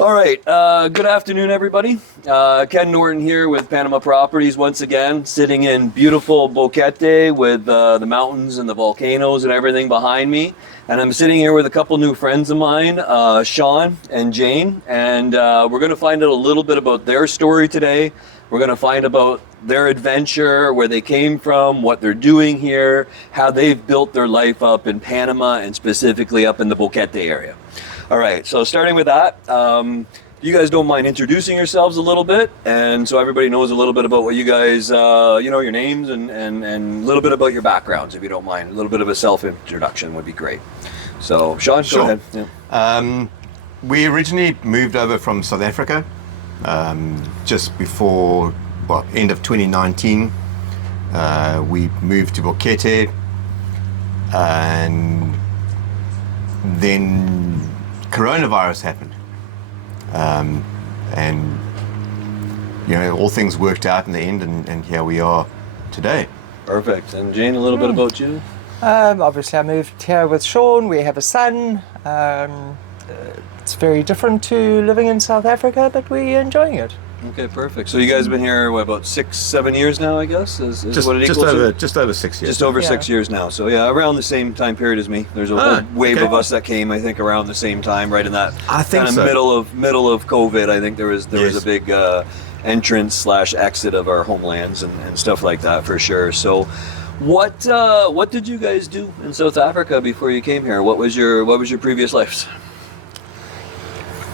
All right, good afternoon, everybody. Ken Norton here with Panama Properties once again, sitting in beautiful Boquete with the mountains and the volcanoes and everything behind me. And I'm sitting here with a couple new friends of mine, Sean and Jane, and we're going to find out a little bit about their story today. We're going to find about their adventure, where they came from, what they're doing here, how they've built their life up in Panama and specifically up in the Boquete area. All right, so starting with that, you guys don't mind introducing yourselves a little bit, and so everybody knows a little bit about what you guys, your names and a little bit about your backgrounds, if you don't mind. A little bit of a self-introduction would be great. So, Sean, Sure. go ahead. Yeah. We originally moved over from South Africa just before, end of 2019. We moved to Boquete, and then coronavirus happened, and all things worked out in the end, and here we are today. Perfect. And Jane, a little bit about you? Obviously, I moved here with Sean. We have a son. It's very different to living in South Africa, but we're enjoying it. Okay, perfect. So you guys have been here, what, about 6-7 years now, I guess? Is what it just equals over to? just over 6 years. Just over Yeah. 6 years now. So yeah, around the same time period as me. There's a wave okay. of us that came, I think, around the same time, right in that I think kind of so. middle of COVID. I think there was Yes. a big entrance / exit of our homelands and stuff like that for sure. So what did you guys do in South Africa before you came here? What was your previous lives?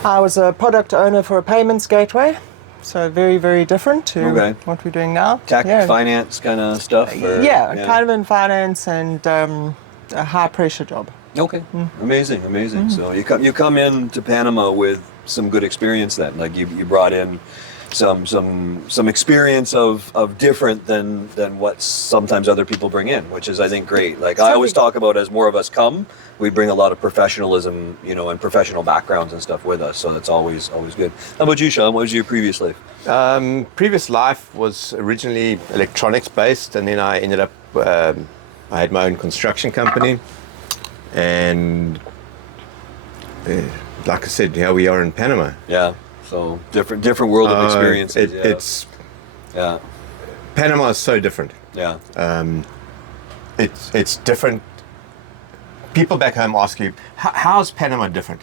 I was a product owner for a payments gateway, so very, very different to Okay. what we're doing now. Tech, Yeah. finance kind of stuff? Or- Yeah, kind of in finance and a high pressure job. Okay, amazing. So you come into Panama with some good experience then. Like you brought in some experience of different than what sometimes other people bring in, which is, I think, great. Like I always talk about, as more of us come, we bring a lot of professionalism, and professional backgrounds and stuff with us. So that's always good. How about you, Sean? What was your previous life? Previous life was originally electronics based, and then I ended up, I had my own construction company, and like I said, here we are in Panama. Yeah. So different world of experiences. It's yeah. Panama is so different. Yeah. It's different. People back home ask you, how's Panama different?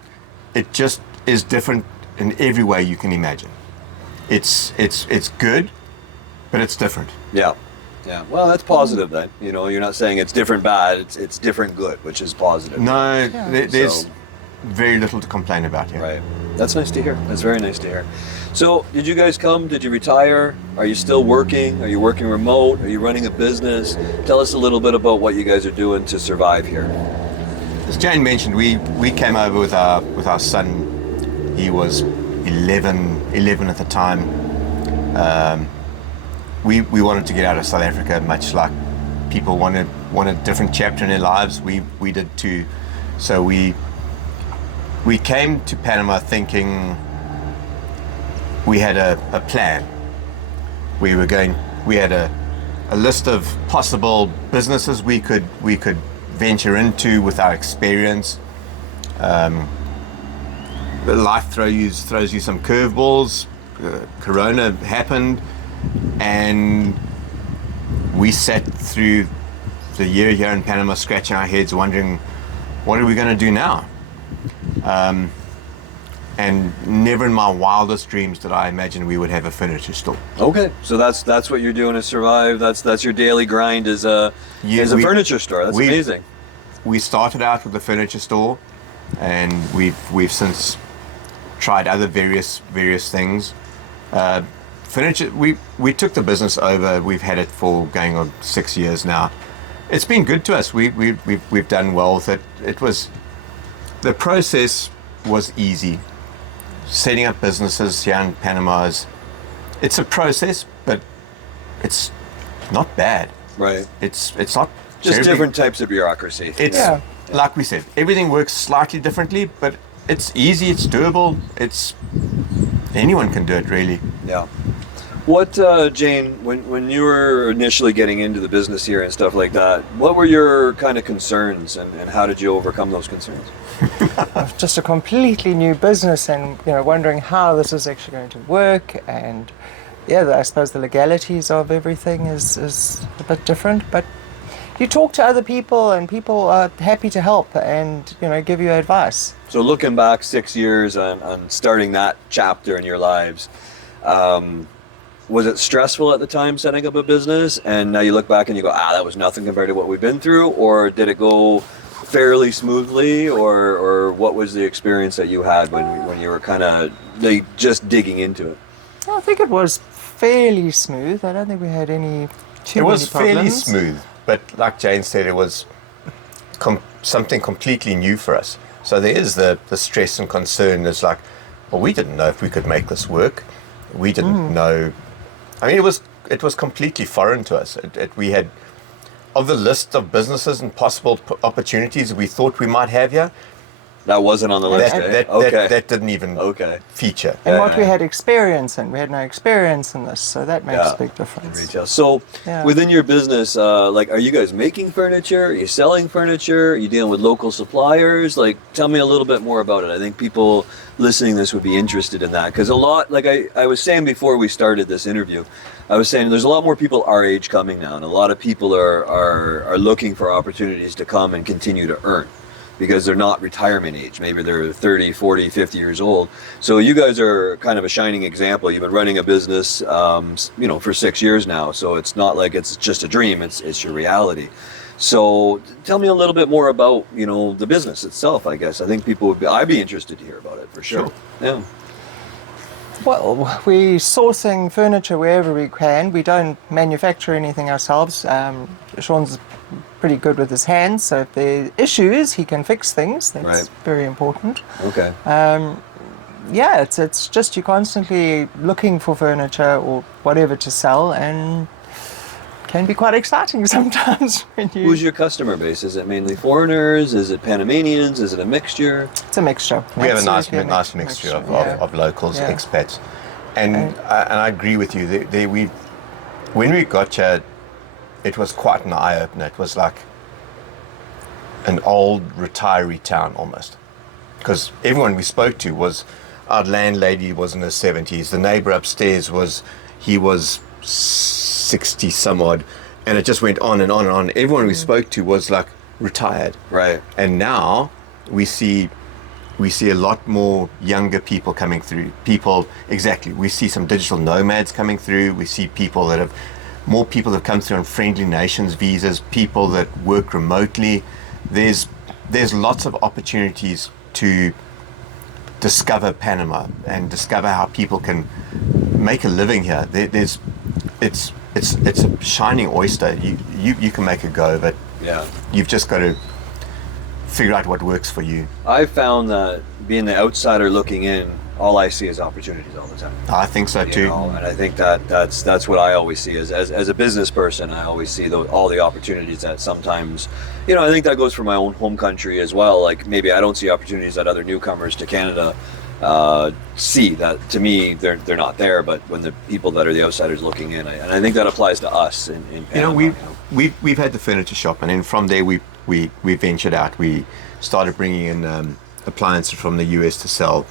It just is different in every way you can imagine. It's good, but it's different. Yeah. Well, that's positive then. You're not saying it's different bad. It's different good, which is positive. No, there's So- very little to complain about here. Right. That's nice to hear. That's very nice to hear. So, did you guys come? Did you retire? Are you still working? Are you working remote? Are you running a business? Tell us a little bit about what you guys are doing to survive here. As Jane mentioned, we came over with our son. He was 11 at the time. We wanted to get out of South Africa, much like people want a different chapter in their lives. We did too. So we came to Panama thinking we had a plan. We had a list of possible businesses we could venture into with our experience. But life throws you some curveballs. Corona happened, and we sat through the year here in Panama scratching our heads wondering, what are we going to do now? And never in my wildest dreams did I imagine we would have a furniture store. Okay, so that's what you're doing to survive. That's your daily grind is a furniture store. That's amazing. We started out with a furniture store, and we've since tried other various things. Furniture. We took the business over. We've had it for going on 6 years now. It's been good to us. We've done well with it. The process was easy. Setting up businesses here in Panama it's a process, but it's not bad. Right. It's not Just terribly- different types of bureaucracy. It's like we said, everything works slightly differently, but it's easy, it's doable, anyone can do it really. Yeah. What, Jane, when you were initially getting into the business here and stuff like that, what were your kind of concerns and how did you overcome those concerns? Just a completely new business, and wondering how this is actually going to work, and I suppose the legalities of everything is a bit different, but you talk to other people and people are happy to help and give you advice. So looking back 6 years on starting that chapter in your lives, was it stressful at the time setting up a business, and now you look back and you go, that was nothing compared to what we've been through, or did it go fairly smoothly, or what was the experience that you had when you were kind of just digging into it? I think it was fairly smooth. I don't think we had too many problems. It was fairly smooth, but like Jane said, it was something completely new for us. So there is the stress and concern. It's like, well, we didn't know if we could make this work. We didn't know. I mean, it was completely foreign to us. We had, of the list of businesses and possible opportunities we thought we might have here, that wasn't on the list. That didn't even feature. And what we had experience in, we had no experience in this, so that makes a big difference. Retail. So within your business, are you guys making furniture? Are you selling furniture? Are you dealing with local suppliers? Tell me a little bit more about it. I think people listening to this would be interested in that, because a lot, I was saying before we started this interview, I was saying there's a lot more people our age coming now, and a lot of people are looking for opportunities to come and continue to earn, because they're not retirement age. Maybe they're 30, 40, 50 years old. So you guys are kind of a shining example. You've been running a business, for 6 years now. So it's not like it's just a dream, it's your reality. So tell me a little bit more about, the business itself, I guess. I think I'd be interested to hear about it for sure. Yeah. Well, we're sourcing furniture wherever we can. We don't manufacture anything ourselves. Sean's pretty good with his hands, so if there are issues, he can fix things. That's very important. Okay. It's just you're constantly looking for furniture or whatever to sell, and can be quite exciting sometimes when you... Who's your customer base? Is it mainly foreigners? Is it Panamanians? Is it a mixture? It's a mixture. We have a nice mixture of locals, expats. And I agree with you. When we got here, it was quite an eye-opener. It was like an old retiree town almost. Because everyone we spoke to was, our landlady was in her 70s. The neighbor upstairs was 60 some odd. And it just went on and on and on. Everyone we spoke to was like retired. Right. And now we see a lot more younger people coming through. We see some digital nomads coming through. We see more people that have come through on friendly nations visas, people that work remotely. There's lots of opportunities to discover Panama and discover how people can make a living here. It's a shining oyster. You can make a go of it. Yeah. You've just got to figure out what works for you. I found that being the outsider looking in, all I see is opportunities all the time. I think so too. And I think that's what I always see as a business person. I always see all the opportunities that sometimes, I think that goes for my own home country as well. Like maybe I don't see opportunities that other newcomers to Canada see. That to me they're not there, but when the people that are the outsiders looking in, and I think that applies to us in Panama. We've had the furniture shop, and then from there we ventured out. We started bringing in appliances from the US to sell.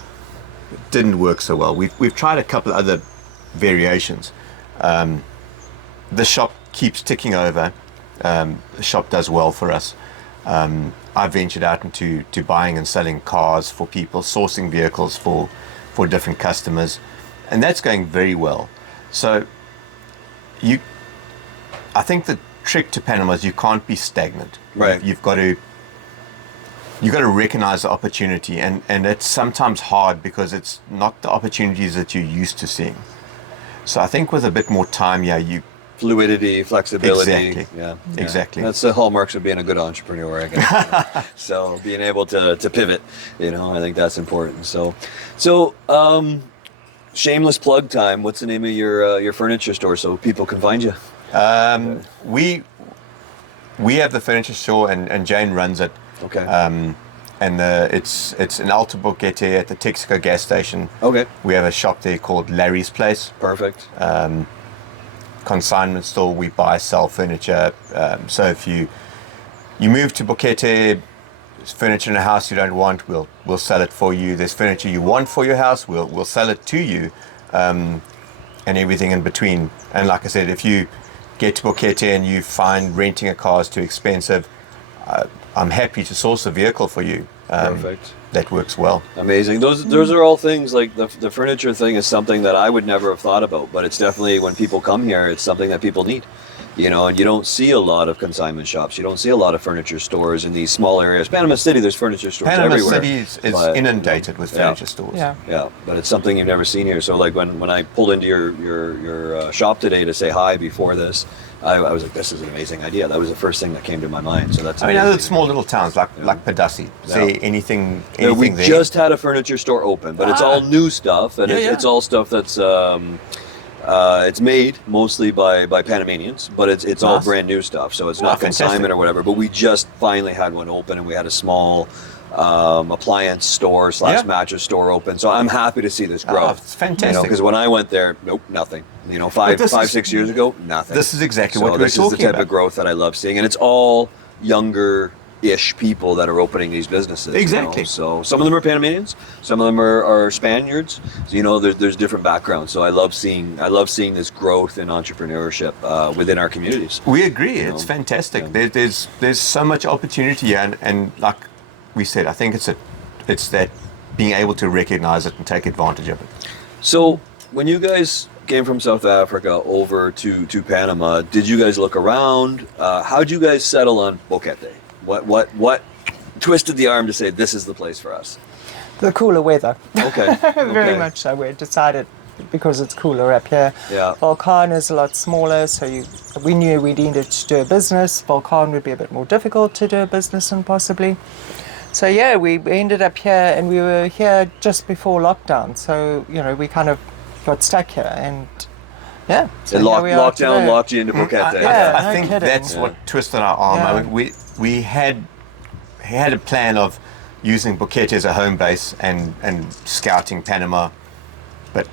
It didn't work so well. We've tried a couple of other variations. The shop keeps ticking over. The shop does well for us. I ventured out into buying and selling cars for people, sourcing vehicles for different customers, and that's going very well. So I think the trick to Panama is you can't be stagnant. Right. You've got to recognize the opportunity, and it's sometimes hard because it's not the opportunities that you're used to seeing. So I think with a bit more time, fluidity, flexibility. Exactly. Exactly. That's the hallmarks of being a good entrepreneur, I guess. So being able to pivot, I think that's important. So shameless plug time. What's the name of your furniture store so people can find you? We have the furniture store, and Jane runs it. Okay. and it's in Alto Boquete at the Texaco gas station. Okay. We have a shop there called Larry's Place. Perfect. Consignment store. We buy, sell furniture. So if you move to Boquete, there's furniture in a house you don't want, we'll sell it for you. There's furniture you want for your house, we'll sell it to you, and everything in between. And like I said, if you get to Boquete and you find renting a car is too expensive, I'm happy to source a vehicle for you. Perfect. That works well. Amazing. Those are all things, like the furniture thing is something that I would never have thought about, but it's definitely, when people come here, it's something that people need. You know, and you don't see a lot of consignment shops. You don't see a lot of furniture stores in these small areas. Panama City, there's furniture stores Panama everywhere. City is but, inundated with furniture stores. Yeah. Yeah, but it's something you've never seen here. So like when I pulled into your shop today to say hi before this, I was like, this is an amazing idea. That was the first thing that came to my mind. So that's I mean, amazing. other small little towns like Padassi, say anything We there. just had a furniture store open, but it's all new stuff, and it's all stuff that's it's made mostly by Panamanians, but it's all Nice. brand new stuff, so it's not consignment fantastic. or whatever. But we just finally had one open, and we had a small appliance store / mattress store open. So I'm happy to see this growth. It's fantastic. Because when I went there, nope, nothing. You know, five, 6 years ago, nothing. This is exactly so what we're this is the talking type about. of growth that I love seeing, and it's all younger-ish people that are opening these businesses. Exactly. You know? So some of them are Panamanians, some of them are Spaniards. So, you know, there's different backgrounds. So I love seeing this growth in entrepreneurship within our communities. We agree. You It's know, fantastic. yeah. There's so much opportunity here, and like we said, I think it's that being able to recognize it and take advantage of it. So when you guys came from South Africa over to Panama, did you guys look around? How'd you guys settle on Boquete? What twisted the arm to say this is the place for us? The cooler weather. Okay. Very okay. much so. We decided because it's cooler up here. Yeah. Volcan is a lot smaller, so we knew we needed to do a business. Volcan would be a bit more difficult to do a business in possibly. So yeah, we ended up here, and we were here just before lockdown. So, you know, we kind of got stuck here, and yeah. So And here we are lockdown today. locked you into Boquete. Yeah. I no think kidding. that's what twisted our arm. Yeah. I mean, we had a plan of using Boquete as a home base and scouting Panama, but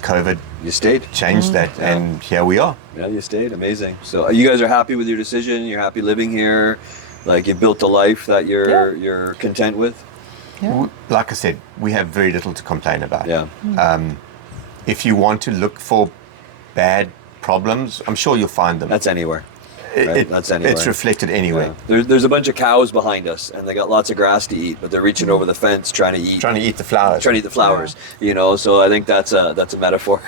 COVID You stayed. changed that, and here we are. Yeah, you stayed. Amazing. So you guys are happy with your decision? You're happy living here? Like, you built a life that you're content with? Yeah. Like I said, we have very little to complain about. Yeah. If you want to look for bad problems, I'm sure you'll find them. That's anywhere. Right, that's anywhere. It's reflected anyway. Yeah. There's a bunch of cows behind us, and they got lots of grass to eat, but they're reaching over the fence trying to eat Trying to eat the flowers. trying to eat the flowers. You know, so I think that's a metaphor.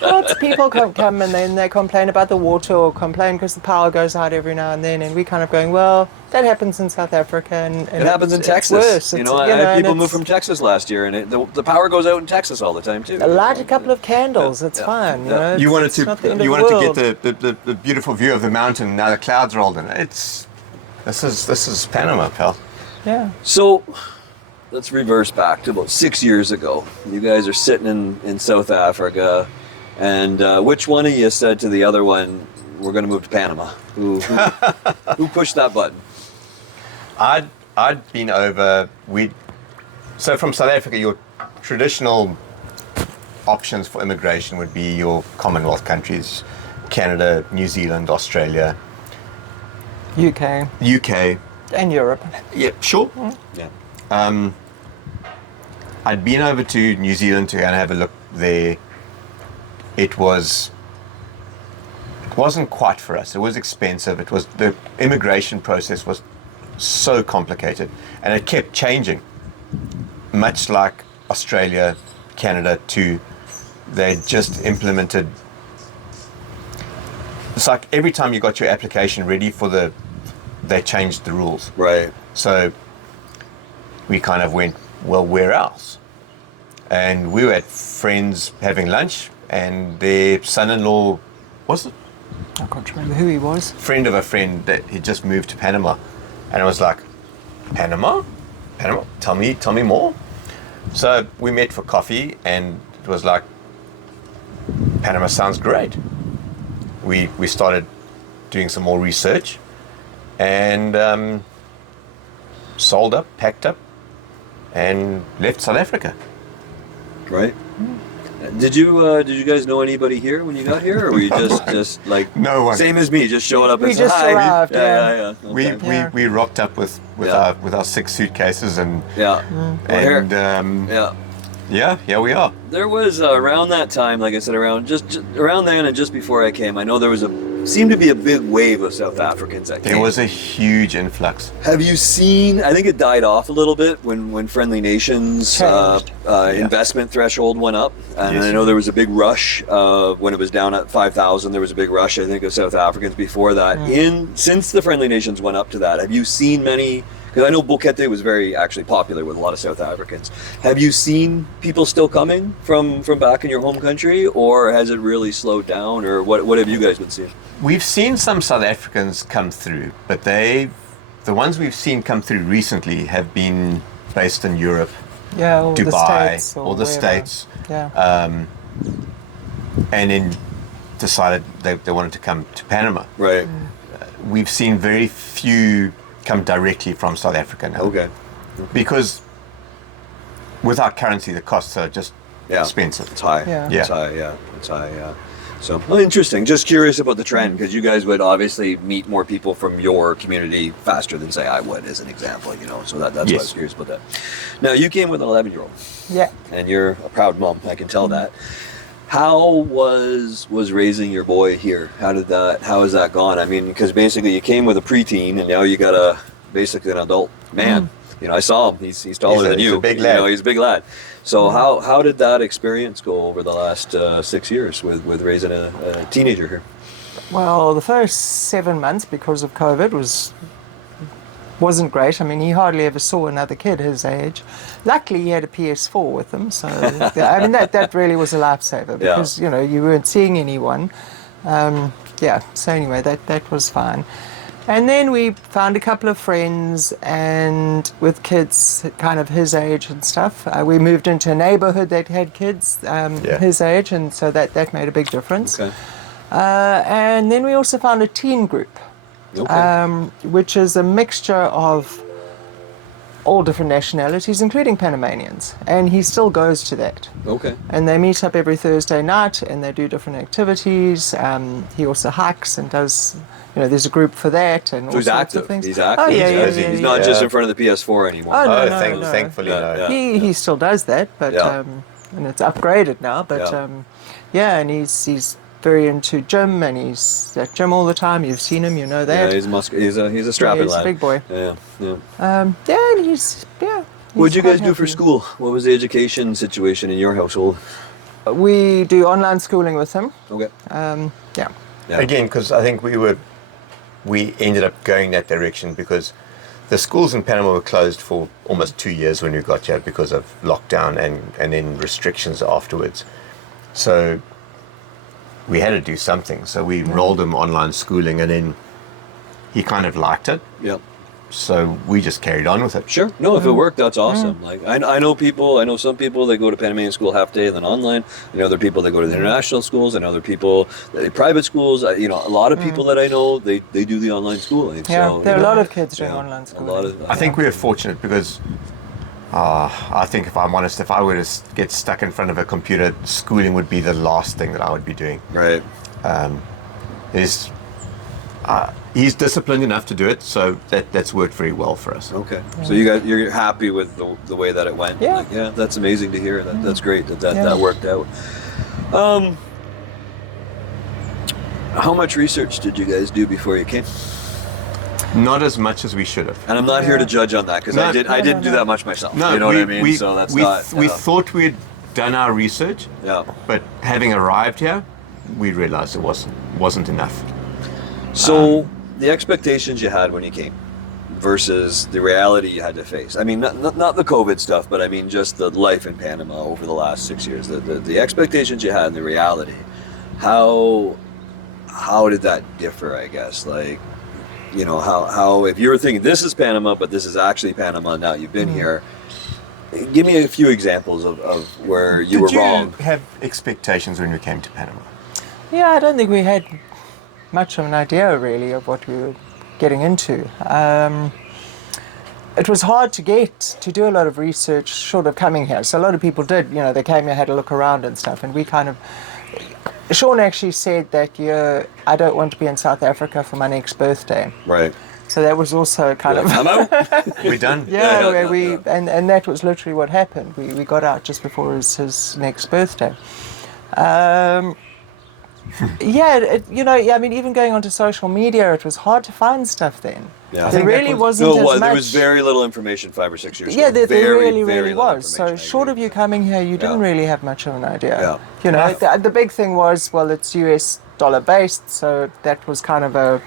Lots of people come and then they complain about the water, or complain because the power goes out every now and then, and we kind of going, well, that happens in South Africa, and It happens in it's Texas. worse. You It's, know, I had people and move it's- from Texas last year, and the power goes out in Texas all the time too. Light a couple of candles, it's Yeah. fine. You Yeah. know, You wanted it's not the end of you the wanted world. to get the beautiful view of the mountain. Now the clouds rolled in. This is Panama, pal. Yeah. So let's reverse back to about 6 years ago. You guys are sitting in South Africa, and which one of you said to the other one, we're going to move to Panama? Who pushed that button? I'd been over. So from South Africa, your traditional options for immigration would be your Commonwealth countries: Canada, New Zealand, Australia, UK UK. and Europe. Yeah, sure. Yeah. I'd been over to New Zealand to go and have a look there. It wasn't quite for us. It was expensive. The immigration process was so complicated, and it kept changing. Much like Australia, Canada too, they just implemented. It's like every time you got your application ready they changed the rules. Right. So we kind of went, well, where else? And we were at friends having lunch, and their son-in-law, was it? I can't remember who he was. Friend of a friend that he just moved to Panama. And I was like, Panama? Panama? Tell me more. So we met for coffee, and it was like, Panama sounds great. We started doing some more research, and sold up, packed up, and left South Africa. Right. Did you guys know anybody here when you got here, or were you just like No one. same as me, just showed up We and said just hi? arrived, Yeah. We, Okay. Yeah. we rocked up with Yeah. our 6 suitcases and Yeah. Well, here- yeah. yeah, here we are. There was around that time, like I said, around just around then and just before I came, I know there was seemed to be a big wave of South Africans that There came. was a huge influx. Have you seen? I think it died off a little bit when Friendly Nations Changed. investment threshold went up, and Yes. I know there was a big rush when it was down at 5,000. There was a big rush, I think, of South Africans before that. Since the Friendly Nations went up to that, have you seen many? Because I know Boquete was very actually popular with a lot of South Africans. Have you seen people still coming from back in your home country, or has it really slowed down, or what have you guys been seeing? We've seen some South Africans come through, but the ones we've seen come through recently have been based in Europe, Yeah, or the Dubai, States. or the wherever. States, Yeah. and then decided they wanted to come to Panama. Right. We've seen very few come directly from South Africa now. Okay. Because with our currency, the costs are just expensive. It's high. Yeah. It's high. Yeah. It's high. Yeah. So interesting. Just curious about the trend, because you guys would obviously meet more people from your community faster than say I would, as an example. So that's why I was curious about that. Now you came with an 11-year-old, Yeah. and you're a proud mom. I can tell that. How was raising your boy here? How has that gone? I mean, because basically you came with a preteen, and now you got basically an adult man. I saw him. He's taller than you. He's a big lad. He's a big lad. So how did that experience go over the last 6 years with raising a teenager here? Well, the first 7 months, because of COVID, wasn't great. I mean, he hardly ever saw another kid his age. Luckily, he had a PS4 with him, so I mean that really was a lifesaver, because you weren't seeing anyone. So anyway, that was fine. And then we found a couple of friends, and with kids kind of his age and stuff. We moved into a neighborhood that had kids his age, and so that made a big difference. Okay. And then we also found a teen group, which is a mixture of all different nationalities, including Panamanians. And he still goes to that. Okay. And they meet up every Thursday night, and they do different activities. He also hikes and does, there's a group for that, and all So he's sorts active. of things. He's active. Oh, yeah, He's not yeah. just in front of the PS4 anymore. Oh, no, Oh, no. thankfully, Yeah, no. yeah. He still does that, but Yeah. and it's upgraded now. But and he's very into gym, and he's at gym all the time. You've seen him, you know that. Yeah, he's a strapping he's lad. a big boy. Yeah. And he's What did you quite guys do for happy. school? What was the education situation in your household? We do online schooling with him. Okay. Yeah. Yeah. Again, because I think we ended up going that direction because the schools in Panama were closed for almost 2 years when we got here because of lockdown and then restrictions afterwards. So we had to do something. So we enrolled him online schooling, and then he kind of liked it. Yeah. So we just carried on with it. Sure. No, if it worked, that's awesome. Like I know some people that go to Panamanian school half day and then online. I know other people that go to the international schools. I know other people that private schools. A lot of people that I know they do the online schooling. Yeah, So, there are a lot of kids doing yeah, online a schooling. lot of. I think we were fortunate because I think if I'm honest, if I were to get stuck in front of a computer, schooling would be the last thing that I would be doing. Right. He's disciplined enough to do it, so that's worked very well for us. Okay. So you're happy with the way that it went. Yeah. Like, yeah. That's amazing to hear. That's great that Yeah. that worked out. How much research did you guys do before you came? Not as much as we should have. And I'm not here to judge on that because No, I didn't do no. that much myself. You know what I mean? So that's not. We thought we'd done our research, Yeah. but having arrived here, we realized it wasn't enough. So the expectations you had when you came versus the reality you had to face. I mean, not the COVID stuff, but I mean just the life in Panama over the last 6 years. The expectations you had and the reality. How did that differ? I guess how if you were thinking this is Panama, but this is actually Panama now you've been here. Give me a few examples of where you were wrong. Did you have expectations when we came to Panama? Yeah, I don't think we had much of an idea really of what we were getting into. it was hard to do a lot of research short of coming here. So a lot of people did, they came here, had a look around and stuff, and we kind of, Sean actually said that year, I don't want to be in South Africa for my next birthday. Right. So that was also kind of... I'm out. We're done. And that was literally what happened. We got out just before his next birthday. Even going onto social media, it was hard to find stuff then. Yeah. There really wasn't as much. There was very little information 5 or 6 years Yeah, ago. there really very was. little So information, short of you coming here, you didn't really have much of an idea. Yeah. The big thing was, well, it's US dollar based, so that was kind of a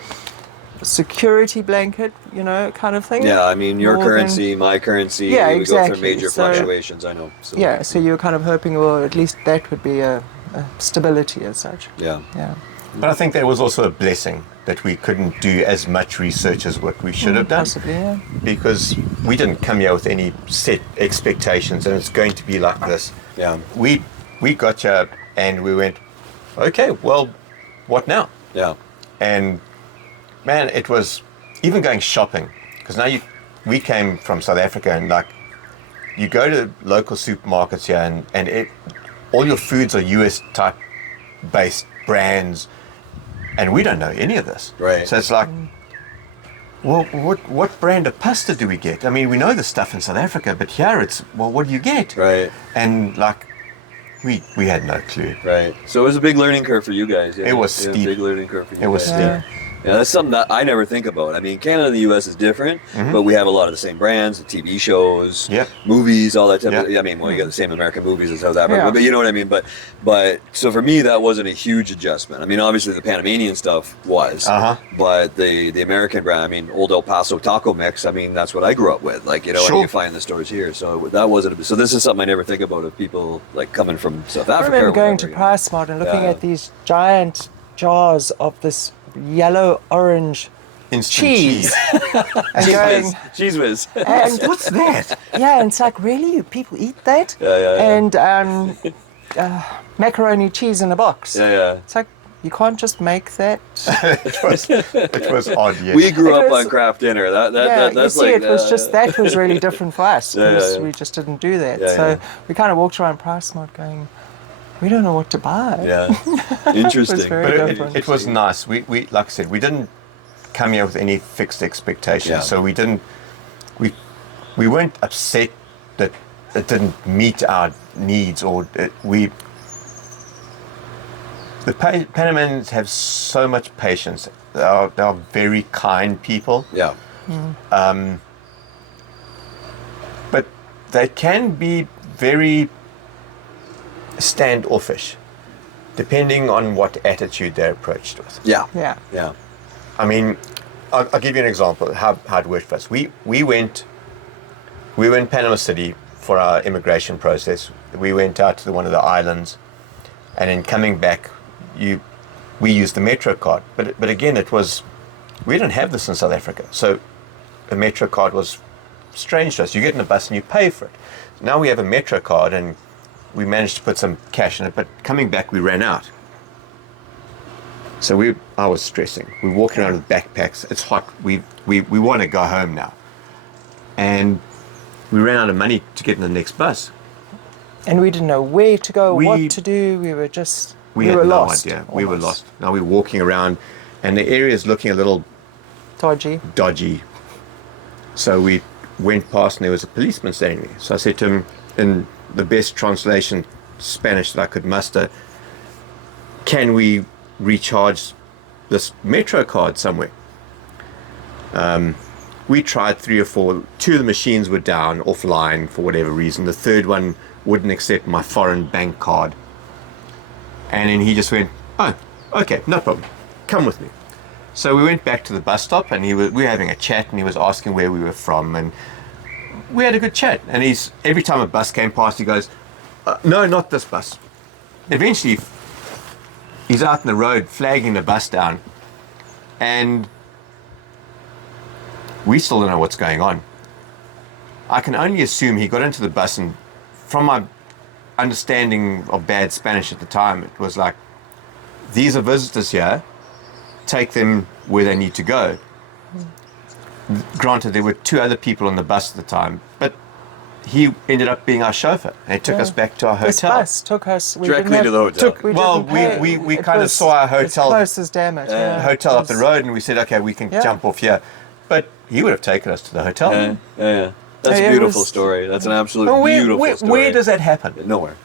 security blanket, kind of thing. Yeah, I mean, your More currency, my currency, Yeah, we go through exactly. major So- fluctuations, I know. So, Yeah, so you were kind of hoping, well, at least that would be a stability as such. Yeah. Yeah. But I think there was also a blessing that we couldn't do as much research as what we should have done. Possibly, yeah. Because we didn't come here with any set expectations and it's going to be like this. Yeah. We got here and we went, okay, well, what now? Yeah. And man, it was even going shopping, because now we came from South Africa and like you go to local supermarkets here and all your foods are US type based brands and we don't know any of this. Right. So it's like, well, what brand of pasta do we get? I mean, we know the stuff in South Africa, but here it's, well, what do you get? Right. And like, we had no clue. Right. So it was a big learning curve for you guys. Yeah. It was Yeah, steep. big learning curve for you It was guys. steep. Yeah, that's something that I never think about. I mean, Canada and the U.S. is different, but we have a lot of the same brands, the TV shows, Yep. movies, all that type of. Yep. I mean, well, you got the same American movies as South Africa, Yeah. but you know what I mean. But so for me, that wasn't a huge adjustment. I mean, obviously the Panamanian stuff was, but the American brand. I mean, Old El Paso taco mix. I mean, that's what I grew up with. Like, what Sure. you find in the stores here. So that wasn't. So this is something I never think about of people like coming from South I Africa. remember or going to whatever, PriceSmart and looking Yeah. at these giant jars of this yellow-orange Instant cheese. And going, Cheese whiz. and What's that? yeah, and it's like, really? People eat that? Yeah. And macaroni cheese in a box. Yeah. It's like, you can't just make that. It was odd, yes. We grew It up was- on craft dinner. Yeah, That's you see, like it was just, that was really different for us, Yeah, because yeah. we just didn't do that. Yeah, so yeah. we kind of walked around PriceSmart going, we don't know what to buy. Yeah, interesting. very But different. it was nice. We like I said, we didn't come here with any fixed expectations. Yeah. So we weren't upset that it didn't meet our needs the Panamanians have so much patience. They are very kind people. Yeah, But they can be very standoffish, depending on what attitude they're approached with. yeah, Yeah. yeah. I mean, I'll give you an example of how it worked for us. We were in Panama City for our immigration process. We went out to one of the islands, and then coming back, we used the Metro card. But again, we didn't have this in South Africa, so a Metro card was strange to us. You get in a bus and you pay for it. Now we have a Metro card, and we managed to put some cash in it. But coming back, we ran out. So I was stressing. We're walking around with backpacks. It's hot. We want to go home now. And we ran out of money to get in the next bus. And we didn't know where to go, We- what to do. We were just, We we had were no lost. idea. We were almost. lost. Now we're walking around and the area is looking a little Dodgy. dodgy. So we went past and there was a policeman standing there. So I said to him in the best translation Spanish that I could muster, can we recharge this Metro card somewhere? We tried 3 or 4. 2 of the machines were down, offline for whatever reason. The third one wouldn't accept my foreign bank card. And then he just went, oh, okay, no problem. Come with me. So we went back to the bus stop and we were having a chat and he was asking where we were from and we had a good chat. And every time a bus came past, he goes, no, not this bus. Eventually, he's out in the road flagging the bus down and we still don't know what's going on. I can only assume he got into the bus and from my understanding of bad Spanish at the time, it was like, these are visitors here, take them where they need to go. granted, there were 2 other people on the bus at the time, but he ended up being our chauffeur. And he took us back to our This hotel. bus took us we Directly didn't to the hotel. We it kind of was saw our as hotel close as damn it. hotel It up the was- road, and we said, okay, we can Yeah. jump off here. But he would have taken us to the hotel. Yeah. That's Yeah, a it beautiful was- story. That's an absolute Well, beautiful story. where does that happen? Nowhere.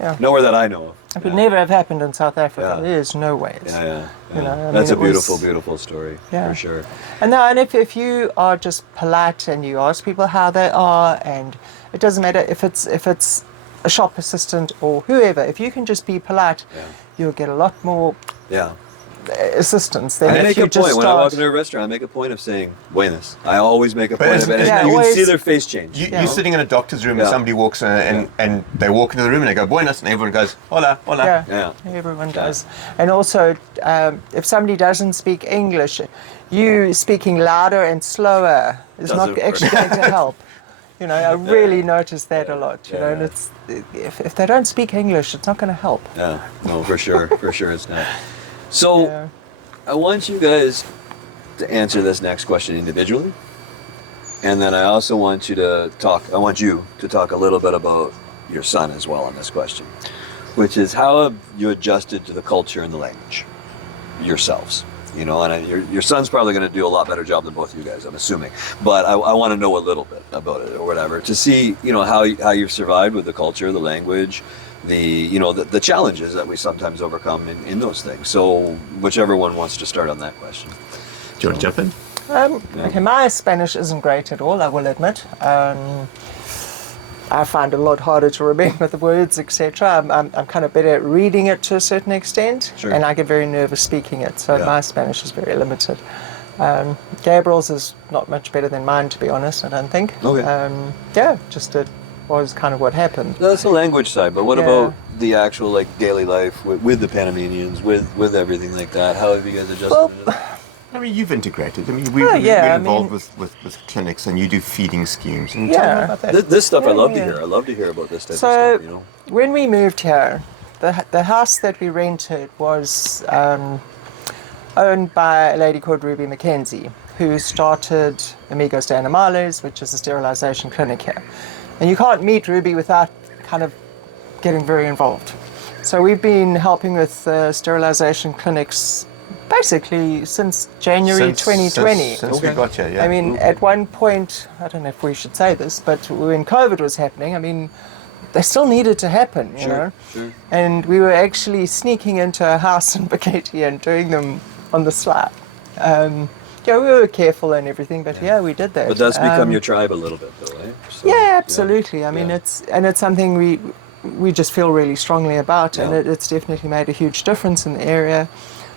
Yeah. Nowhere that I know of. It would never have happened in South Africa. Yeah. There's no ways. Yeah. You know, I That's mean, a it beautiful, was- beautiful story Yeah. for sure. And now, and if you are just polite and you ask people how they are, and it doesn't matter if it's a shop assistant or whoever, if you can just be polite, you'll get a lot more Yeah. assistance than I if make you a just point when I walk start. into a restaurant. I make a point of saying "buenas." I always make a point it's- of it, and Yeah, you can always- see their face change. You're sitting in a doctor's room and Yeah. somebody walks in and they walk into the room and they go, buenas, and everyone goes, hola, hola. Yeah, Yeah. everyone does. And also, if somebody doesn't speak English, you speaking louder and slower is not Doesn't actually going to help. You know, I really noticed that a lot. You know, and it's if they don't speak English, it's not going to help. Yeah, no, for sure, for sure, it's not. So, Yeah. I want you guys to answer this next question individually, and then I also want you to talk. I want you to talk a little bit about your son as well on this question, which is how have you adjusted to the culture and the language yourselves? You know, and your son's probably going to do a lot better job than both of you guys, I'm assuming. But I want to know a little bit about it or whatever to see, you know, how you've survived with the culture, the language, the challenges that we sometimes overcome in those things. So whichever one wants to start on that question. Do you want to jump in? Okay, my Spanish isn't great at all, I will admit. I find it a lot harder to remember the words, etc. I'm kind of better at reading it to a certain extent, Sure. and I get very nervous speaking it, so Yeah. my Spanish is very limited. Gabriel's is not much better than mine, to be honest, I don't think. Okay. Just it was kind of what happened. That's the language side, but what Yeah. about the actual like daily life with the Panamanians, with everything like that? How have you guys adjusted? Well, to that? I mean, you've integrated. I mean, Oh, we're yeah, I involved mean- with clinics, and you do feeding schemes. And Yeah. tell me about that. This stuff I Yeah, love to yeah. hear. I love to hear about this type So, of stuff. You know. when we moved here, the house that we rented was owned by a lady called Ruby Mackenzie, who started Amigos de Animales, which is a sterilization clinic here. And you can't meet Ruby without kind of getting very involved. So we've been helping with sterilization clinics basically since January 2020. Since we got here, yeah. I mean, at one point, I don't know if we should say this, but when COVID was happening, I mean, they still needed to happen, you know? Sure. And we were actually sneaking into a house in Boquete and doing them on the sly. We were careful and everything, but yeah, we did that. But that's become your tribe a little bit, though, eh? So, Yeah, absolutely. I mean, Yeah. it's something we just feel really strongly about, and Yeah. it's definitely made a huge difference in the area.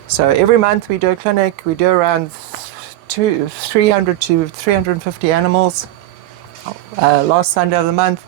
So every month we do a clinic. We do around 300 to 350 animals. Last Sunday of the month,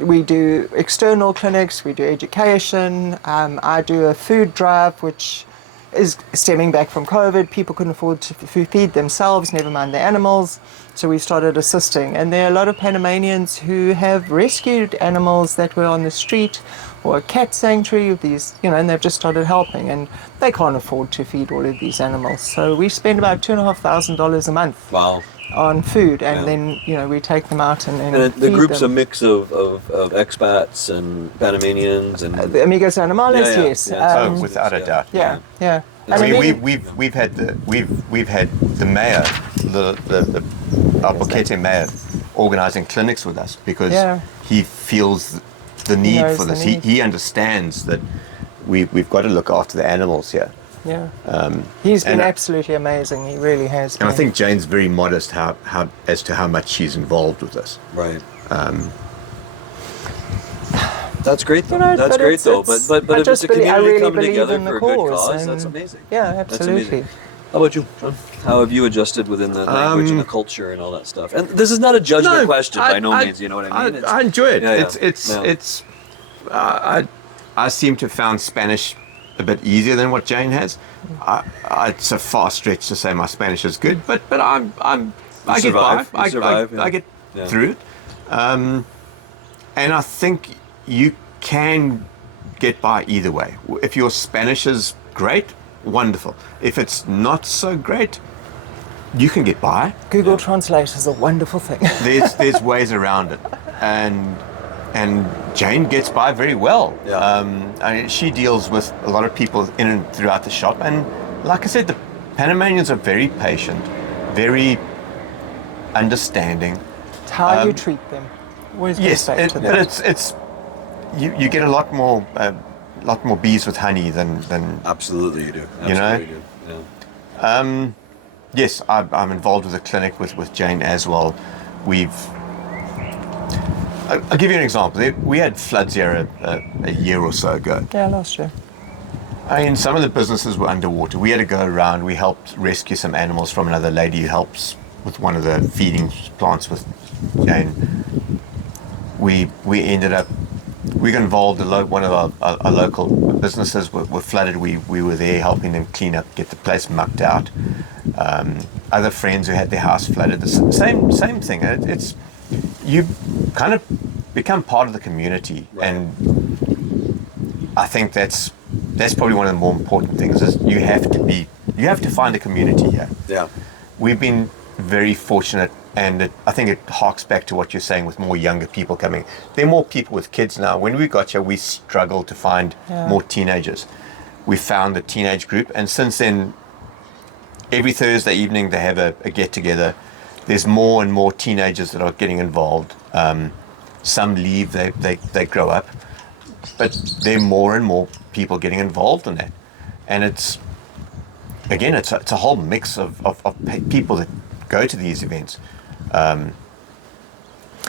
we do external clinics. We do education. I do a food drive, which is stemming back from COVID. People couldn't afford to feed themselves, never mind their animals. So we started assisting. And there are a lot of Panamanians who have rescued animals that were on the street or a cat sanctuary of these, and they've just started helping, and they can't afford to feed all of these animals. So we spend about $2,500 a month Wow. on food, and Yeah. then we take them out and And the feed group's them. a mix of expats and Panamanians and The Amigos Animales, Yeah, yeah, yes. yeah. Oh, without a doubt. yeah, yeah. I And mean, we've had the mayor, our Boquete mayor, organising clinics with us because Yeah. he feels the need knows for the this. need. He understands that we've got to look after the animals here. Yeah. He's been and I- absolutely amazing. He really has been. And I think Jane's very modest as to how much she's involved with this. right. That's great though. You know, That's but great it's- though. it's- But I if it's just a believe- I community really coming believe together in the for a good cause, cause, that's and- amazing. Yeah, That's absolutely. amazing. How about you, John? How have you adjusted within the language and the culture and all that stuff? And this is not a judgment question by no means. You know what I mean? I enjoy it. Yeah, yeah. It's. I seem to have found Spanish a bit easier than what Jane has. It's a far stretch to say my Spanish is good, but I get by. survive. You survive, yeah. I get Yeah. through it, and I think you can get by either way. If your Spanish is great, wonderful. If it's not so great, you can get by. Google Translate is a wonderful thing. There's ways around it, and Jane gets by very well. Yeah. I mean, she deals with a lot of people in and throughout the shop, and like I said, the Panamanians are very patient, very understanding. It's how you treat them. Always goes Yes, back to but that. it's you get a lot more bees with honey than Absolutely, you do. You know? Absolutely you do. Yeah. Yes, I'm involved with a clinic with Jane as well. I'll give you an example. We had floods here a year or so ago. Yeah, last year. I mean, some of the businesses were underwater. We had to go around. We helped rescue some animals from another lady who helps with one of the feeding plants with Jane. We ended up, we got involved. One of our local businesses were flooded. We were there helping them clean up, get the place mucked out. Other friends who had their house flooded, the same thing. It's you kind of become part of the community, Right. and I think that's probably one of the more important things. Is you have to find a community here. Yeah. We've been very fortunate, and I think it harks back to what you're saying with more younger people coming. There are more people with kids now. When we got here, we struggled to find more teenagers. We found the teenage group, and since then, every Thursday evening they have a get-together. There's more and more teenagers that are getting involved. Some leave, they grow up, but there are more and more people getting involved in that. And it's a whole mix of people that go to these events.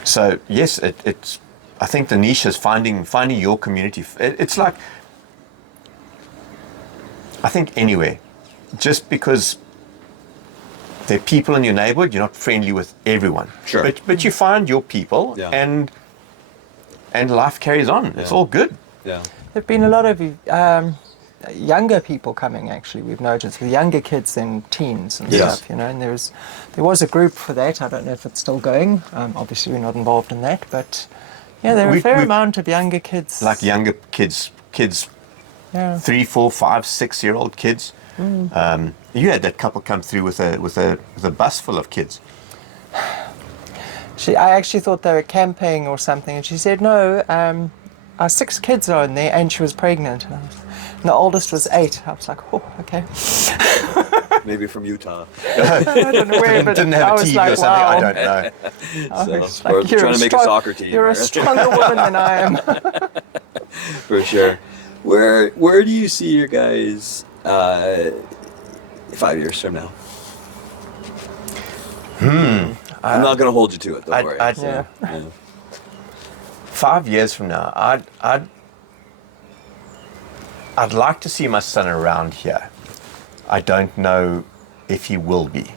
So yes, it's. I think the niche is finding your community. It's like, I think anywhere, just because there are people in your neighborhood, you're not friendly with everyone. Sure. But you find your people, Yeah. and life carries on. It's all good. Yeah. There've been a lot of younger people coming, actually, we've noticed, with younger kids than teens and Yes. stuff, and there was a group for that. I don't know if it's still going. Obviously, we're not involved in that, but yeah, there are a fair amount of younger kids. Like younger kids, Yeah. 3, 4, 5, 6-year-old kids. You had that couple come through with a bus full of kids. I actually thought they were camping or something, and she said, no, our 6 kids are in there, and she was pregnant. And the oldest was 8. I was like, oh, okay. Maybe from Utah. I don't know where, but Didn't I have a was TV like, or something. wow. I don't know. I So, was or like, trying to make a soccer team. You're a right? stronger woman than I am. For sure. Where do you see your guys 5 years from now? I'm not going to hold you to it. Don't worry. Yeah. Yeah. 5 years from now, I'd like to see my son around here. I don't know if he will be.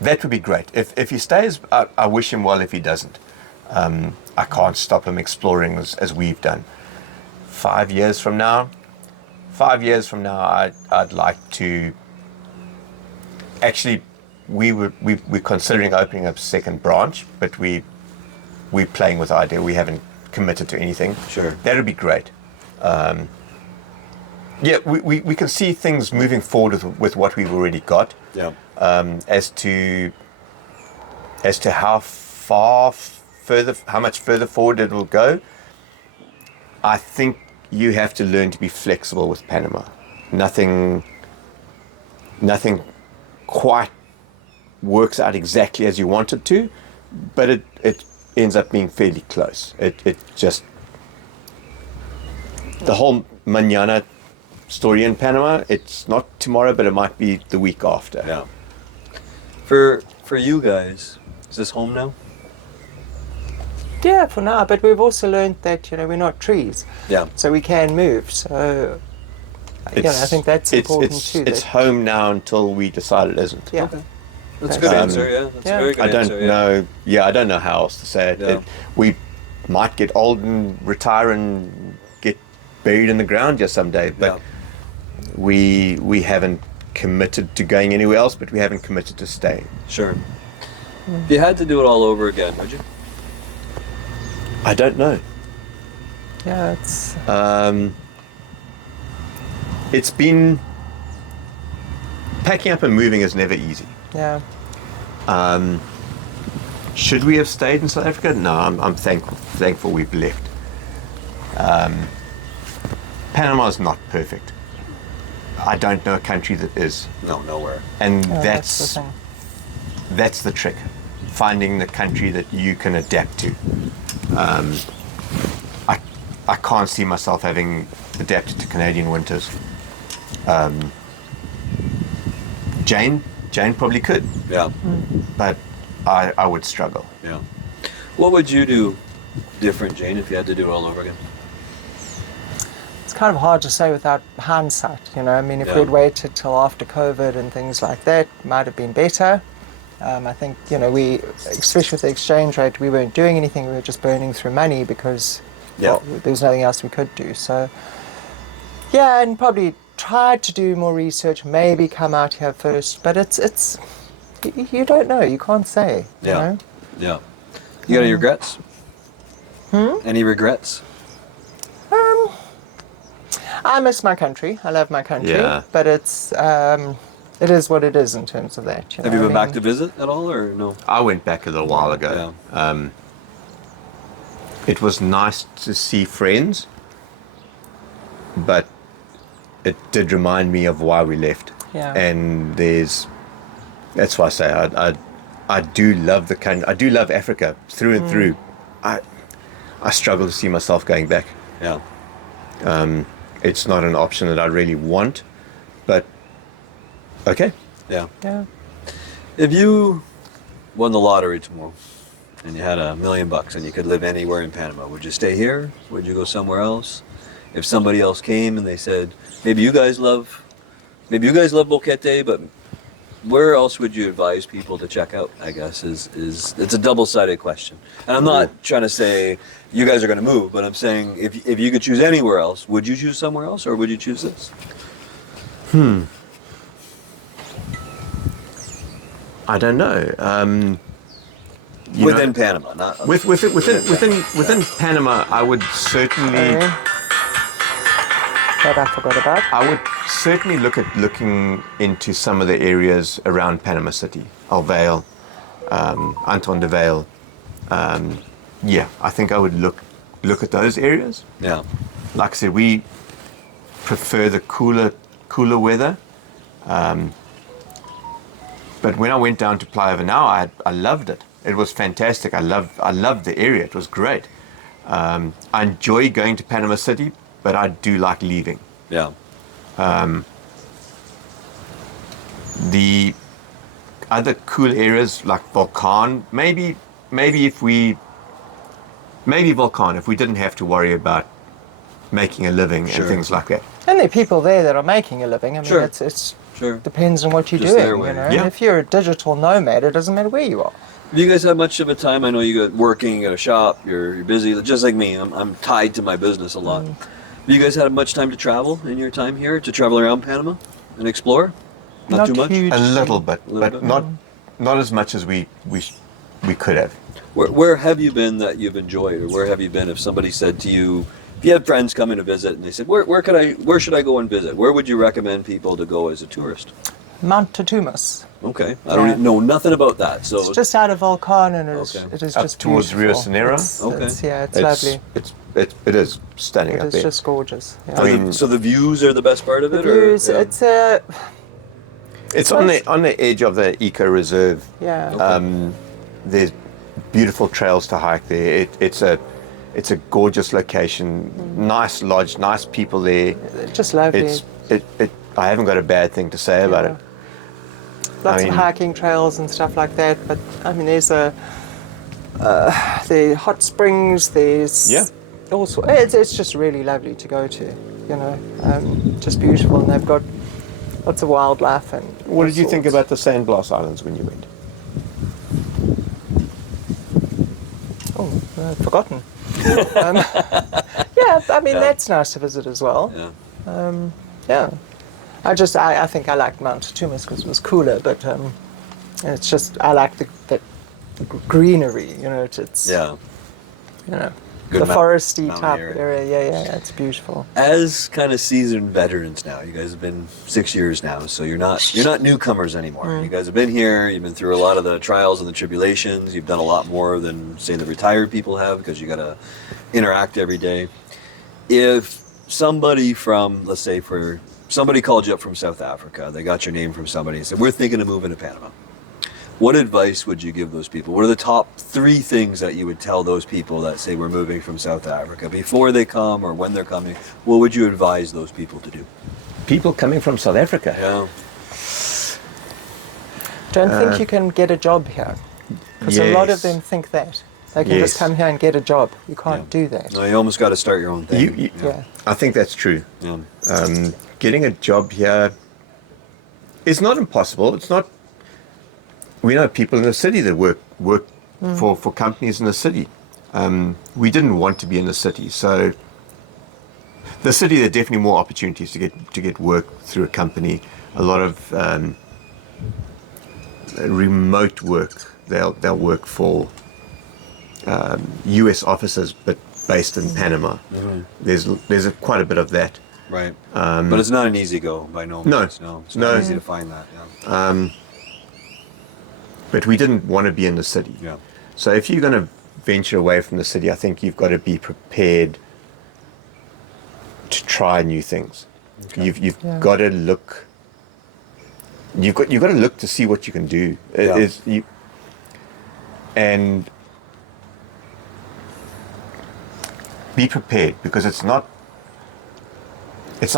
That would be great. If he stays, I wish him well. If he doesn't, I can't stop him exploring as we've done. 5 years from now, I'd like to. Actually, we're considering opening up a second branch, but we're playing with the idea. We haven't committed to anything. Sure. That would be great. Yeah, we can see things moving forward with what we've already got. Yeah. As to how much further forward it will go. I think you have to learn to be flexible with Panama. Nothing quite works out exactly as you want it to, but it ends up being fairly close. It just, the whole mañana story in Panama, it's not tomorrow, but it might be the week after. Yeah. For you guys, is this home now? Yeah, for now, but we've also learned that, we're not trees, Yeah. so we can move. So, I think that's important too. It's home now until we decide it isn't. Yeah. Okay. That's a good answer, yeah. That's a very good I don't answer, yeah. know. Yeah, I don't know how else to say it. Yeah. We might get old and retire and get buried in the ground just someday, but we haven't committed to going anywhere else, but we haven't committed to staying. Sure. If you had to do it all over again, would you? I don't know. Yeah, it's It's been, packing up and moving is never easy. yeah. Should we have stayed in South Africa? No, I'm thankful we've left. Panama is not perfect. I don't know a country that is. No, nowhere. And Yeah, that's the thing. that's the trick. Finding the country that you can adapt to. I can't see myself having adapted to Canadian winters. Jane probably could, Yeah. but I would struggle. Yeah. What would you do different, Jane, if you had to do it all over again? It's kind of hard to say without hindsight, you know. I mean, if Yeah. we'd waited till after COVID and things like that, might have been better. I think, you know, we, especially with the exchange rate, we weren't doing anything. We were just burning through money because well, there was nothing else we could do. So, yeah, and probably tried to do more research, maybe come out here first. But it's you don't know. You can't say. Yeah. You know? Yeah. You got any regrets? Any regrets? I miss my country. I love my country. Yeah. But it is what it is in terms of that. Have you been back to visit at all, or no? I went back a little while ago. Yeah. It was nice to see friends, but it did remind me of why we left. Yeah. And that's why I say I do love the country. I do love Africa through and through. I struggle to see myself going back. Yeah. It's not an option that I really want, but okay. Yeah. Yeah. If you won the lottery tomorrow and you had $1 million and you could live anywhere in Panama, would you stay here? Would you go somewhere else? If somebody else came and they said, maybe you guys love Boquete, but where else would you advise people to check out? I guess is it's a double-sided question. And I'm not trying to say you guys are going to move, but I'm saying if you could choose anywhere else, would you choose somewhere else or would you choose this? I don't know. Within Panama, not Within Panama, I would certainly. That I forgot about. I would certainly looking into some of the areas around Panama City, Alvale, Anton de Vale. Yeah, I think I would look at those areas. Yeah. Like I said, we prefer the cooler weather. But when I went down to Playa Vanau, I loved it. It was fantastic. I loved the area. It was great. I enjoy going to Panama City, but I do like leaving. Yeah. The other cool areas like Volcan, maybe Volcan, if we didn't have to worry about making a living Sure. and things like that. And there are people there that are making a living. I mean, Sure. it's Sure. depends on what you're Just doing. their You way. know, Yeah. and if you're a digital nomad, it doesn't matter where you are. Do you guys have much of a time? I know you got working at a shop. You're busy, just like me. I'm tied to my business a lot. Have you guys had much time to travel in your time here, to travel around Panama and explore? Not too much? huge. A little bit, A little but bit. not as much as we could have. Where have you been that you've enjoyed, or where have you been if somebody said to you, if you had friends coming to visit and they said, where should I go and visit? Where would you recommend people to go as a tourist? Mount Tatumas. Okay, I don't Yeah. know nothing about that. So It's just out of Volcan, and it is, Okay. it is Up just towards Rio beautiful. Janeiro? Okay. It's lovely. It is stunning It up is there. just gorgeous. Yeah. I mean, so the views are the best part of the it, views, or yeah. it's a it's on the edge of the eco reserve. yeah. There's beautiful trails to hike there. It's a gorgeous location, nice lodge, nice people there. Just lovely. I haven't got a bad thing to say about Yeah. it. Lots I mean- of hiking trails and stuff like that. But I mean, there's the hot springs. There's Yeah. also it's just really lovely to go to. You know, just beautiful, and they've got lots of wildlife and. What all did you think sorts. about the Sandblast Islands when you went? Oh, I've forgotten. Yeah, I mean that's nice to visit as well. Yeah. Yeah, I think I liked Mount Tatumas because it was cooler, but it's just I like the greenery. You know, it's Yeah. you know. good the foresty mountain type area. area. Yeah, it's beautiful. As kind of seasoned veterans now, you guys have been 6 years now, so you're not newcomers anymore. You guys have been here. You've been through a lot of the trials and the tribulations. You've done a lot more than say the retired people have because you got to interact every day. If somebody from, let's say, for somebody called you up from South Africa, they got your name from somebody and said, "We're thinking of moving to Panama." What advice would you give those people? What are the top 3 things that you would tell those people that say we're moving from South Africa before they come or when they're coming? What would you advise those people to do? People coming from South Africa. Yeah. Don't think you can get a job here. Because a lot of Yes. them think that. They can just Yes. come here and get a job. You can't Yeah. do that. No, you almost got to start your own thing. Yeah. I think that's true. Yeah. Getting a job here is not impossible. It's not. We know people in the city that work for companies in the city. We didn't want to be in the city, so the city there are definitely more opportunities to get work through a company. A lot of remote work. They'll work for U.S. offices, but based in Panama. There's quite a bit of that. Right. But it's not an easy go by no means. No. No. It's not No. easy to find that. Yeah. But we didn't want to be in the city. Yeah. So if you're going to venture away from the city, I think you've got to be prepared to try new things. Okay. You've Yeah. got to look. You've got to look to see what you can do. Yeah. And be prepared, because it's not as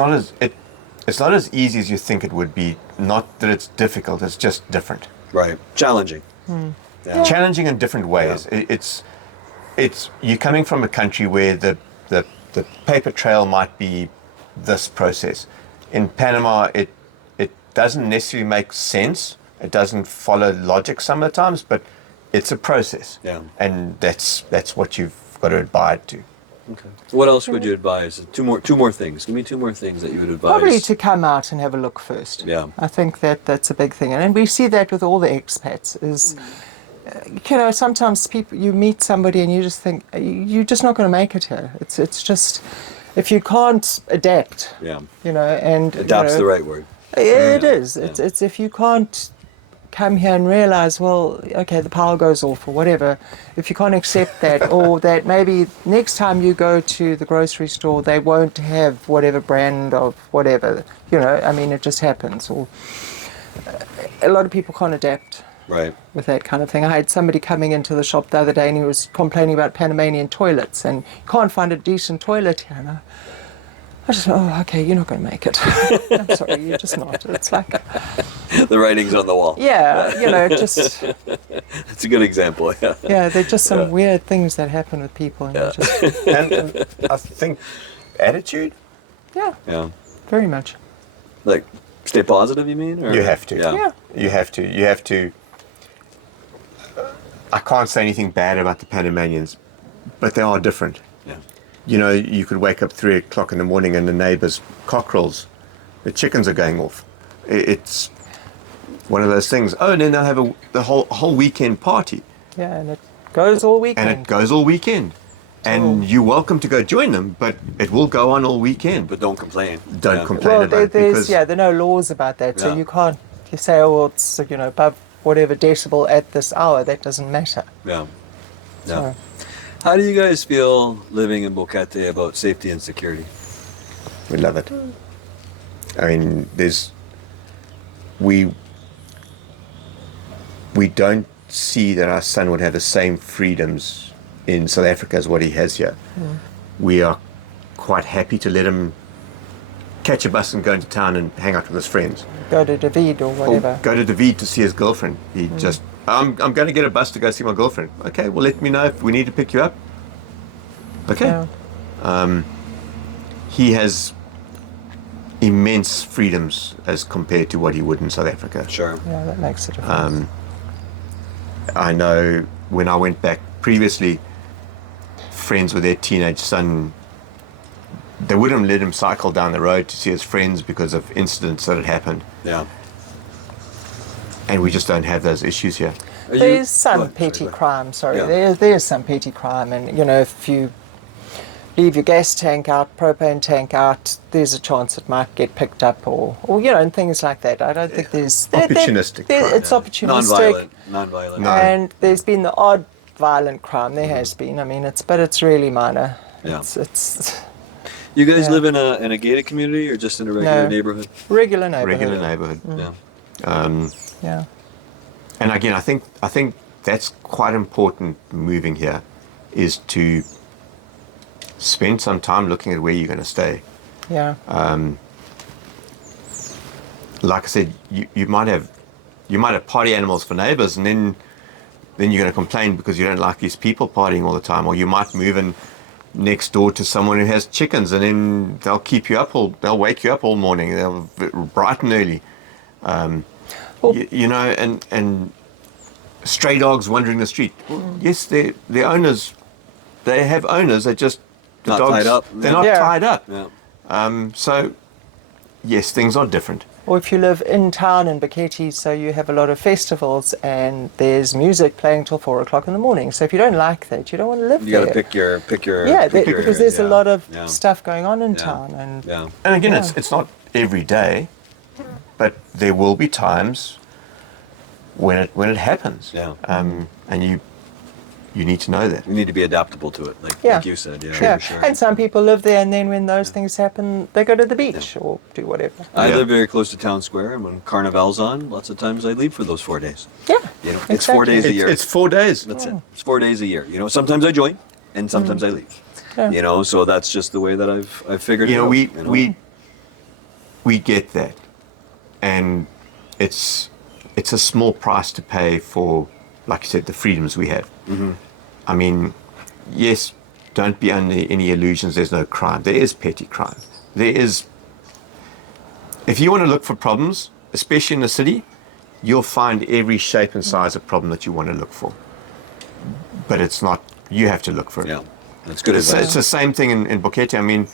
easy as you think it would be. Not that it's difficult; it's just different. Right. Challenging. Yeah. Challenging in different ways. It's you're coming from a country where the paper trail might be this process. In Panama, it doesn't necessarily make sense. It doesn't follow logic sometimes, but it's a process. Yeah. And that's what you've got to abide to. Okay. What else would you advise? Two more things. Give me 2 more things that you would advise. Probably to come out and have a look first. Yeah. I think that's a big thing. And we see that with all the expats is, sometimes you meet somebody and you just think, you're just not going to make it here. It's just, if you can't adapt, Yeah. and... Adapt's the right word. It is. Yeah. It's if you can't come here and realize, well, okay, the power goes off or whatever, if you can't accept that, or that maybe next time you go to the grocery store, they won't have whatever brand of whatever, it just happens. Or a lot of people can't adapt Right. with that kind of thing. I had somebody coming into the shop the other day and he was complaining about Panamanian toilets and can't find a decent toilet here. And I just thought, oh, okay, you're not going to make it. I'm sorry, you're just not. It's like, The writing's on the wall. just, It's a good example. Yeah. yeah, there're just some weird things that happen with people. And Yeah. And I think attitude, yeah, Yeah. very much. Like, stay positive, you mean? Or? you have to. Yeah. You have to. I can't say anything bad about the Panamanians, but they are different. Yeah. You could wake up 3 o'clock in the morning and the neighbor's cockerels, the chickens are going off. It's one of those things. Oh, and then they'll have the whole weekend party. Yeah, and it goes all weekend. And it goes all weekend. And you're welcome to go join them, but it will go on all weekend. But don't complain. Don't Yeah. complain Well, about it, there's because there are no laws about that, so Yeah. you can't. You say, oh, well, it's above whatever decibel at this hour. That doesn't matter. Yeah. Yeah. So, How do you guys feel living in Boquete about safety and security? we love it. I mean, we don't see that our son would have the same freedoms in South Africa as what he has here. We are quite happy to let him catch a bus and go into town and hang out with his friends. go to David or whatever. Or go to David to see his girlfriend. He just, I'm going to get a bus to go see my girlfriend. Okay, well, let me know if we need to pick you up. Okay. Yeah. He has immense freedoms as compared to what he would in South Africa. Sure. Yeah, that makes a difference. I know when I went back previously, friends with their teenage son, they wouldn't let him cycle down the road to see his friends because of incidents that had happened. Yeah. And we just don't have those issues here. Are you- There's some Go ahead, petty sorry, go ahead. crime, sorry. Yeah. There's some petty crime, and if you leave your gas tank out, propane tank out, there's a chance it might get picked up, or and things like that. I don't think there's Opportunistic crime. it's opportunistic, Non-violent. No. and there's been the odd violent crime. There has been. I mean, it's really minor. Yeah. It's You guys Yeah. live in a gated community or just in a regular No. neighborhood? regular neighborhood. Regular neighborhood. Yeah. Yeah. And again, I think that's quite important moving here, is to spend some time looking at where you're going to stay. Yeah. Like I said, you might have party animals for neighbors, and then you're going to complain because you don't like these people partying all the time, or you might move in next door to someone who has chickens, and then they'll wake you up all morning. They'll bright and early. And stray dogs wandering the street. Yes, the owners, they have owners. They're just the Not dogs. tied up. They're not Yeah. tied up. Yeah. So, yes, things are different. Or if you live in town in Boquete, so you have a lot of festivals and there's music playing till 4 o'clock in the morning. So if you don't like that, you don't want to live You there. got to pick your. Because there's a lot of Yeah. stuff going on in Yeah. town, and Yeah. And again, Yeah. it's not every day, but there will be times when it happens. Yeah. And you need to know that. You need to be adaptable to it, like you said. Yeah, yeah. for sure. And some people live there, and then when those things happen, they go to the beach or do whatever. I Yeah. live very close to town square, and when Carnival's on, lots of times I leave for those 4 days. Yeah, You know, it's 4 days a year. It's 4 days. That's it. It's 4 days a year. You know, sometimes I join, and sometimes I leave. Yeah. You know, so that's just the way that I've figured You it know, out. we get that, and it's a small price to pay for, like you said, the freedoms we have. I mean, yes, don't be under any illusions. There's no crime. There is petty crime. There is. If you want to look for problems, especially in the city, you'll find every shape and size of problem that you want to look for. But it's not. You have to look for it. Yeah, that's good It's advice. the same thing in Boquete. I mean,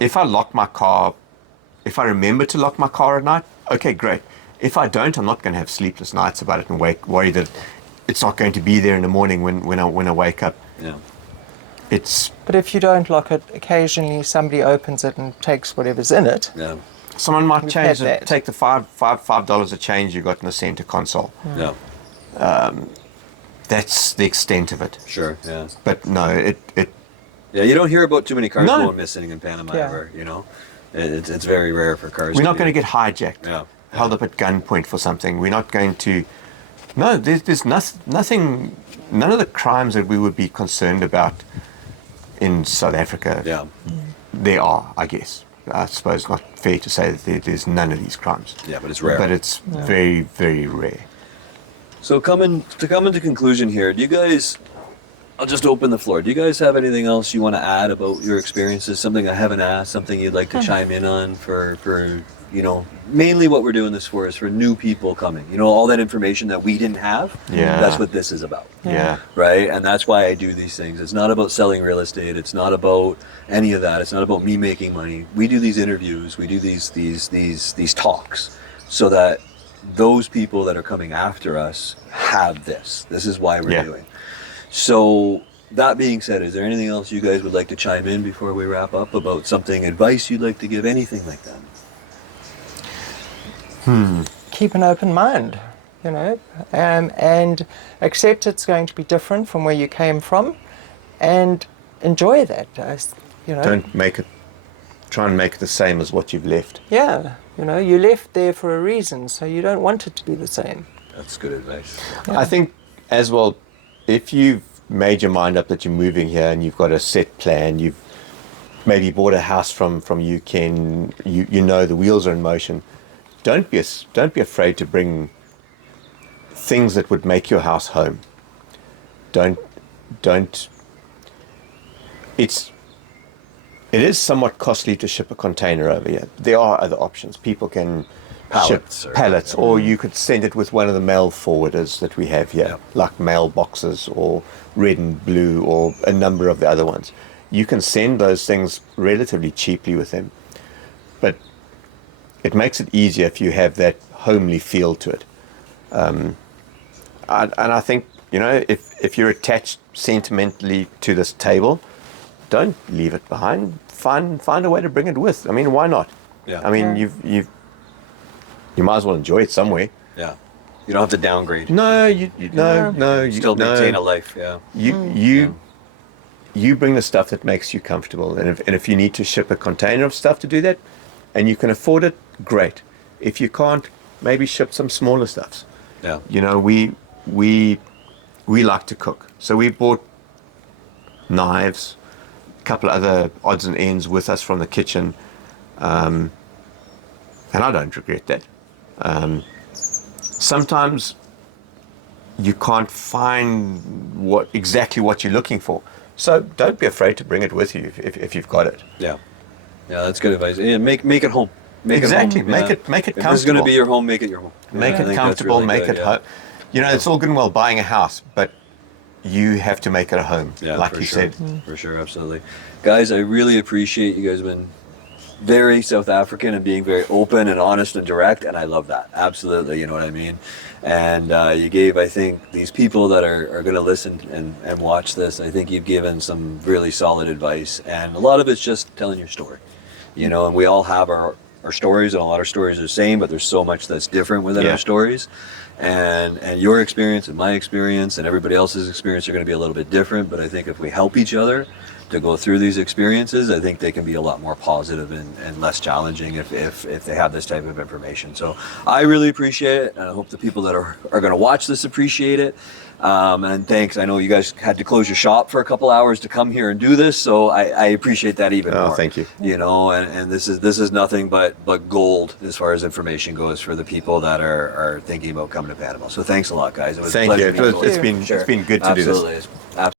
if I lock my car, if I remember to lock my car at night, okay, great. If I don't, I'm not going to have sleepless nights about it and worry that it's not going to be there in the morning when I wake up. Yeah. It's But if you don't lock it, occasionally somebody opens it and takes whatever's in it. Yeah. someone might We've change had that. take the $5 of change you got in the center console. Yeah. That's the extent of it. Sure. Yeah. But no, it Yeah. You don't hear about too many cars No. going missing in Panama Yeah. ever. You know, it's very rare for cars. we're not be- going to get hijacked, Yeah. held up at gunpoint for something. We're not going to. No, there's nothing. None of the crimes that we would be concerned about in South Africa. Yeah. There are, I guess. I suppose not fair to say that there's none of these crimes. Yeah, but it's rare. But it's very, very rare. So coming to conclusion here, do you guys? I'll just open the floor. Do you guys have anything else you want to add about your experiences? Something I haven't asked? Something you'd like to chime in on for you know, mainly what we're doing this for is for new people coming. You know, all that information that we didn't have. Yeah. That's what this is about. Yeah. Right? And that's why I do these things. It's not about selling real estate. It's not about any of that. It's not about me making money. We do these interviews. We do these talks so that those people that are coming after us have this. This is why we're Yeah. doing. So that being said, is there anything else you guys would like to chime in before we wrap up about something, advice you'd like to give, anything like that? Keep an open mind, you know, and accept it's going to be different from where you came from, and enjoy that. You know, Don't make it. Try and make it the same as what you've left. yeah, you know, you left there for a reason, so you don't want it to be the same. That's good advice. I think as well, if you've made your mind up that you're moving here and you've got a set plan, you've maybe bought a house from UK, and you know the wheels are in motion. Don't be afraid to bring things that would make your house home. Don't. It is somewhat costly to ship a container over here. There are other options. People can Pallets ship or- pallets, or you could send it with one of the mail forwarders that we have here, Yeah. like mailboxes or Red and Blue or a number of the other ones. You can send those things relatively cheaply with them, but it makes it easier if you have that homely feel to it. And I think, you know, if you're attached sentimentally to this table, don't leave it behind. Find a way to bring it with. I mean, why not? Yeah. I mean, Yeah. you might as well enjoy it somewhere. Yeah. You don't have to downgrade. No, you Still maintain a life. Yeah. You bring the stuff that makes you comfortable, and if you need to ship a container of stuff to do that, and you can afford it, great. If you can't, maybe ship some smaller stuffs. Yeah. You know, we like to cook, so we bought knives, a couple of other odds and ends with us from the kitchen, and I don't regret that. Sometimes you can't find exactly what you're looking for, so don't be afraid to bring it with you if you've got it. Yeah. Yeah, that's good advice. Yeah, make it home. Exactly. It home. Make it If comfortable. this is going to be your home, make it your home. Make Yeah, I it think that's comfortable. really Make good, it yeah. home. You know, it's all good and well buying a house, but you have to make it a home, Yeah, like for you sure. said. For sure, absolutely. Guys, I really appreciate you guys been very South African and being very open and honest and direct, and I love that. Absolutely, you know what I mean? And you gave, I think, these people that are going to listen and watch this, I think you've given some really solid advice, and a lot of it's just telling your story. You know, and we all have our stories, and a lot of stories are the same, but there's so much that's different within Yeah. our stories. And your experience and my experience and everybody else's experience are going to be a little bit different, but I think if we help each other to go through these experiences, I think they can be a lot more positive and less challenging if they have this type of information. So I really appreciate it, and I hope the people that are going to watch this appreciate it. And thanks. I know you guys had to close your shop for a couple hours to come here and do this, so I appreciate that even Oh, more. thank you. You know, and this is nothing but gold as far as information goes for the people that are thinking about coming to Panama. So thanks a lot, guys. It was a Thank pleasure you. meeting both of It's you. been Sure. it's been good to do this. Absolutely. Absolutely.